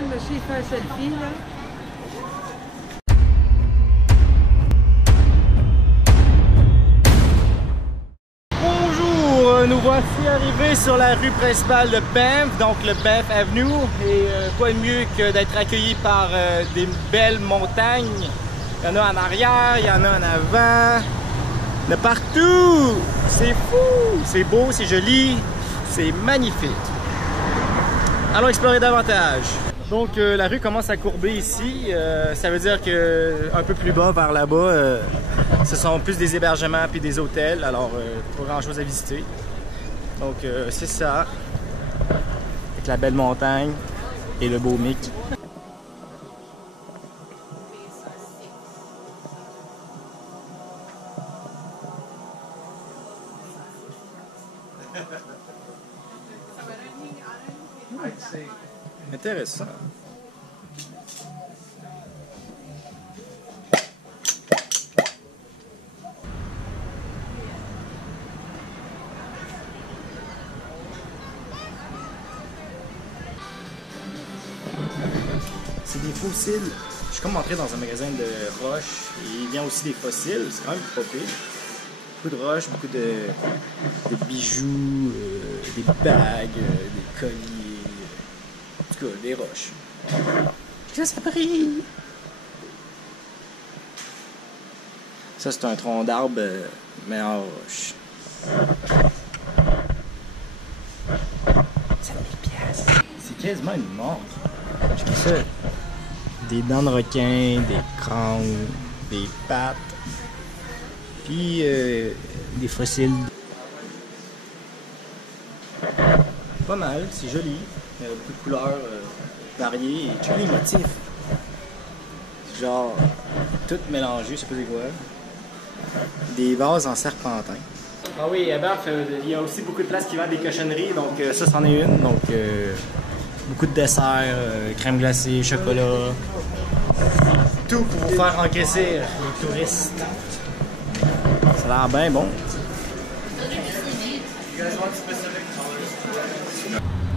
Yann, monsieur, il fait un selfie, là. Bonjour, nous voici arrivés sur la rue principale de Banff, donc le Banff Avenue. Et quoi de mieux que d'être accueilli par des belles montagnes. Il y en a en arrière, il y en a en avant, de partout. C'est fou, c'est beau, c'est joli, c'est magnifique. Allons explorer davantage. Donc la rue commence à courber ici, ça veut dire que un peu plus bas vers là-bas, ce sont plus des hébergements puis des hôtels, alors pas grand chose à visiter. Donc c'est ça, avec la belle montagne et le beau Mick. Intéressant. C'est des fossiles. Je suis comme entré dans un magasin de roches et il vient aussi des fossiles. C'est quand même pas pire. Beaucoup de roches, beaucoup de bijoux, des bagues, des colliers. En tout cas, des roches. Qu'est-ce que ça brille? Ça, c'est un tronc d'arbre, mais en roche. C'est 1000 piastres. C'est quasiment une montre. J'ai ça. Des dents de requin, des crânes, des pattes, puis des fossiles. Pas mal, c'est joli. Il y a beaucoup de couleurs variées et tous les motifs. Genre, tout mélangé, je sais pas c'est quoi. Des vases en serpentin. Ah oui, à Banff, il y a aussi beaucoup de places qui vendent des cochonneries, donc ça, c'en est une. Donc, beaucoup de desserts, crème glacée, chocolat. Tout pour vous faire encaisser les touristes. Ça a l'air bien bon.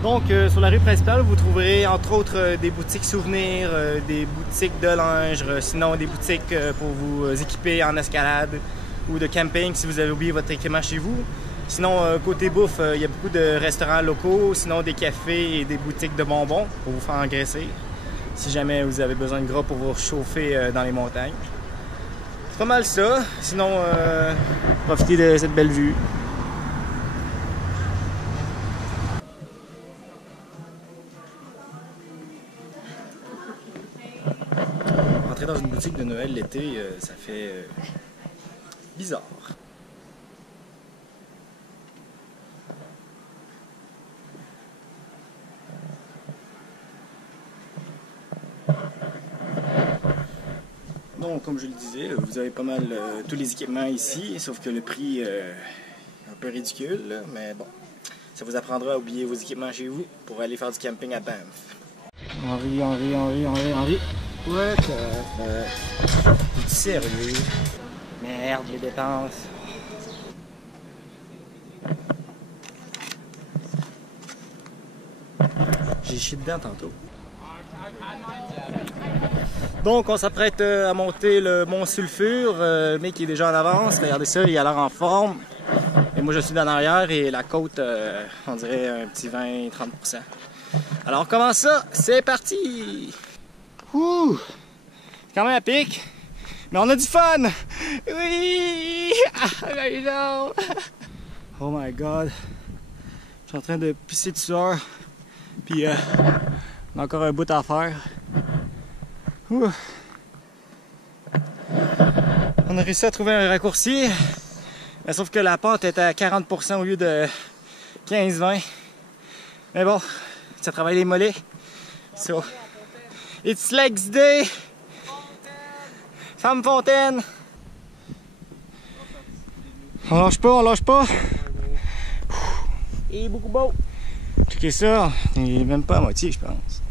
Donc, sur la rue principale, vous trouverez entre autres des boutiques souvenirs, des boutiques de linge, sinon des boutiques pour vous équiper en escalade ou de camping si vous avez oublié votre équipement chez vous. Sinon, côté bouffe, il y a beaucoup de restaurants locaux, sinon des cafés et des boutiques de bonbons pour vous faire engraisser si jamais vous avez besoin de gras pour vous réchauffer dans les montagnes. C'est pas mal ça. Sinon, profitez de cette belle vue. Entrer dans une boutique de Noël l'été, ça fait bizarre. Donc, comme je le disais, vous avez pas mal tous les équipements ici, sauf que le prix est un peu ridicule, là, mais bon, ça vous apprendra à oublier vos équipements chez vous pour aller faire du camping à Banff. Henri. What the fuck? Es-tu sérieux? Merde, les dépenses. J'ai chié dedans tantôt. Donc, on s'apprête à monter le mont Sulfur, mais qui est déjà en avance. Regardez ça, il a l'air en forme. Et moi, je suis dans l'arrière et la côte, on dirait un petit 20-30%. Alors, on commence ça. C'est parti! Ouh! C'est quand même à pic, mais on a du fun! Oui! Ah, non! Oh my god! Je suis en train de pisser de sueur. Puis, on a encore un bout à faire. Ouh. On a réussi à trouver un raccourci, mais sauf que la pente était à 40% au lieu de 15-20. Mais bon, ça travaille les mollets. So, it's legs day! Femme Fontaine! On lâche pas! Il est beaucoup beau! Checkez ça, il est même pas à moitié, je pense.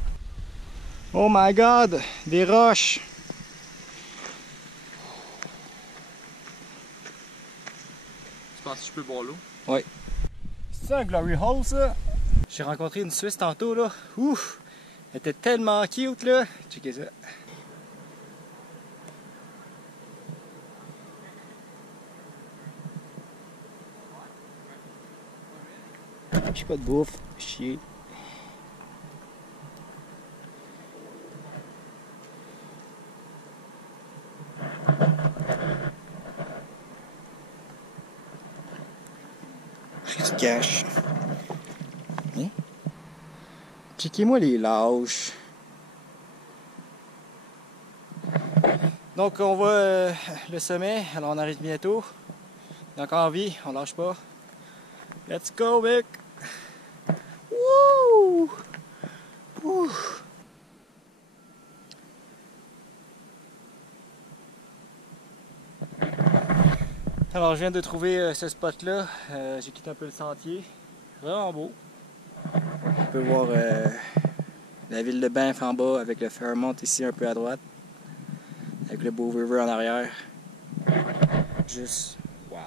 Oh my god, des roches. Tu penses que je peux boire l'eau? Oui. C'est ça un glory hole, ça? J'ai rencontré une Suisse tantôt, là. Ouf! Elle était tellement cute là. Checkez ça. J'ai pas de bouffe, chier. J'ai du cash. Hein? Checkez-moi les lâches. Donc on voit le sommet, alors on arrive bientôt. On est encore en vie, on lâche pas. Let's go, mec! Wouh! Ouh! Alors je viens de trouver ce spot là, j'ai quitté un peu le sentier, vraiment beau. On peut voir la ville de Banff en bas avec le Fairmont ici un peu à droite, avec le Bow River en arrière. Juste wow!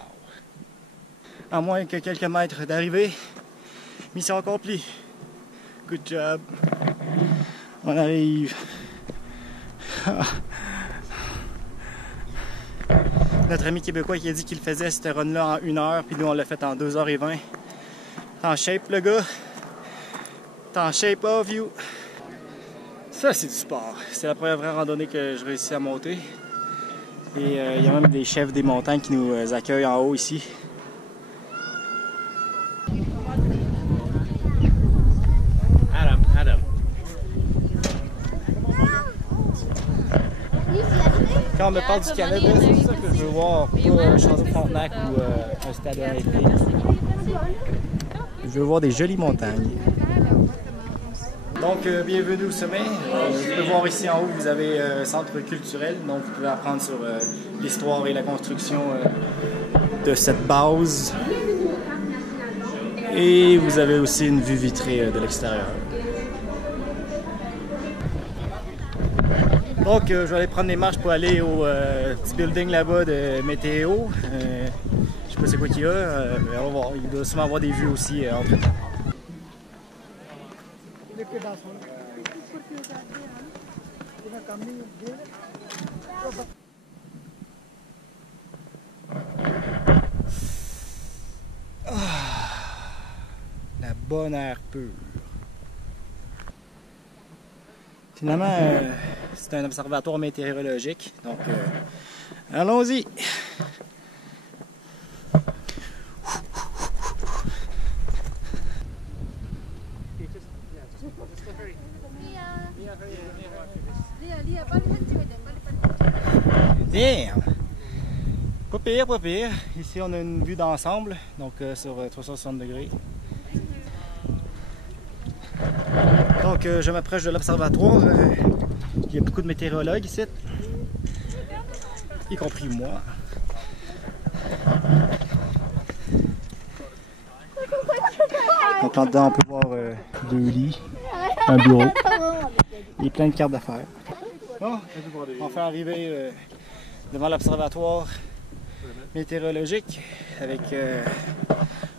À moins que quelques mètres d'arrivée, mission accomplie. Good job! On arrive. Notre ami québécois qui a dit qu'il faisait cette run-là en 1 heure, puis nous on l'a fait en 2h20. T'es en shape le gars? T'es en shape of you? Ça c'est du sport. C'est la première vraie randonnée que je réussis à monter. Et il y a même des chefs des montagnes qui nous accueillent en haut ici. Adam. Quand on me parle du Canada, c'est ça que je veux voir, pas un château Frontenac ou un stade olympique. Je veux voir des jolies montagnes. Donc, bienvenue au sommet. Vous pouvez voir ici en haut, vous avez un centre culturel, donc vous pouvez apprendre sur l'histoire et la construction de cette base. Et vous avez aussi une vue vitrée de l'extérieur. Donc, je vais aller prendre des marches pour aller au petit building là-bas de météo. Je sais pas c'est quoi qu'il y a, mais on va voir. Il doit sûrement avoir des vues aussi entre-temps. La bonne air pure. Finalement, c'est un observatoire météorologique, donc allons-y! Damn! Pas pire, pas pire. Ici, on a une vue d'ensemble, donc sur 360 degrés. Donc, je m'approche de l'observatoire. Il y a beaucoup de météorologues ici, y compris moi. Donc, là-dedans, on peut voir 2 lits, un bureau et plein de cartes d'affaires. Bon, on fait arriver devant l'observatoire météorologique avec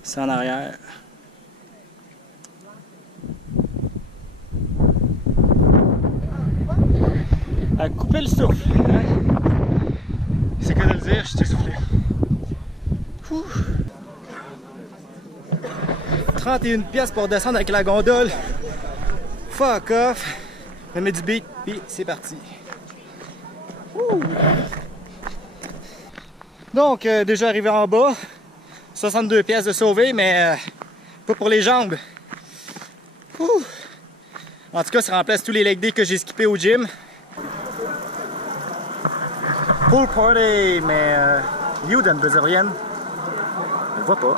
ça en arrière. À couper le souffle. Hein? C'est que de le dire, je t'ai soufflé. 31 piastres pour descendre avec la gondole. Fuck off. Je mets du beat, puis c'est parti. Ouh. Donc, déjà arrivé en bas. 62 piastres de sauver, mais pas pour les jambes. Ouh. En tout cas, ça remplace tous les leg days que j'ai skippés au gym. Pool party, mais Youden brésilienne, je vois pas.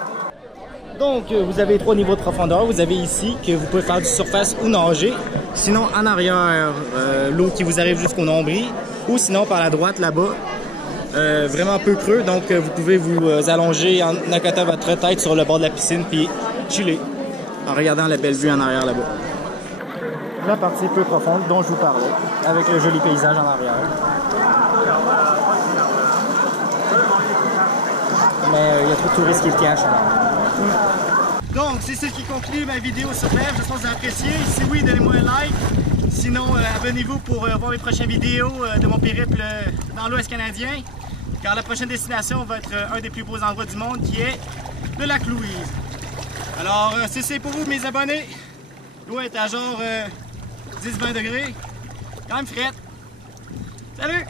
Donc, vous avez 3 niveaux de profondeur. Vous avez ici que vous pouvez faire du surface ou nager. Sinon, en arrière, l'eau qui vous arrive jusqu'au nombril. Ou sinon, par la droite, là-bas, vraiment peu creux. Donc, vous pouvez vous allonger en accotant votre tête sur le bord de la piscine puis chiller en regardant la belle vue en arrière là-bas. La partie peu profonde dont je vous parlais, avec le joli paysage en arrière. Mais il y a trop de touristes qui le cachent. Alors. Donc, c'est ce qui conclut ma vidéo sur Banff. J'espère que vous avez apprécié. Si oui, donnez-moi un like. Sinon, abonnez-vous pour voir les prochaines vidéos de mon périple dans l'Ouest canadien. Car la prochaine destination va être un des plus beaux endroits du monde qui est le lac Louise. Alors, c'est pour vous, mes abonnés. L'eau est à genre 10-20 degrés. Quand même frette. Salut!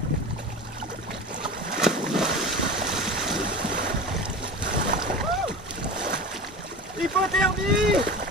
Hypothermie!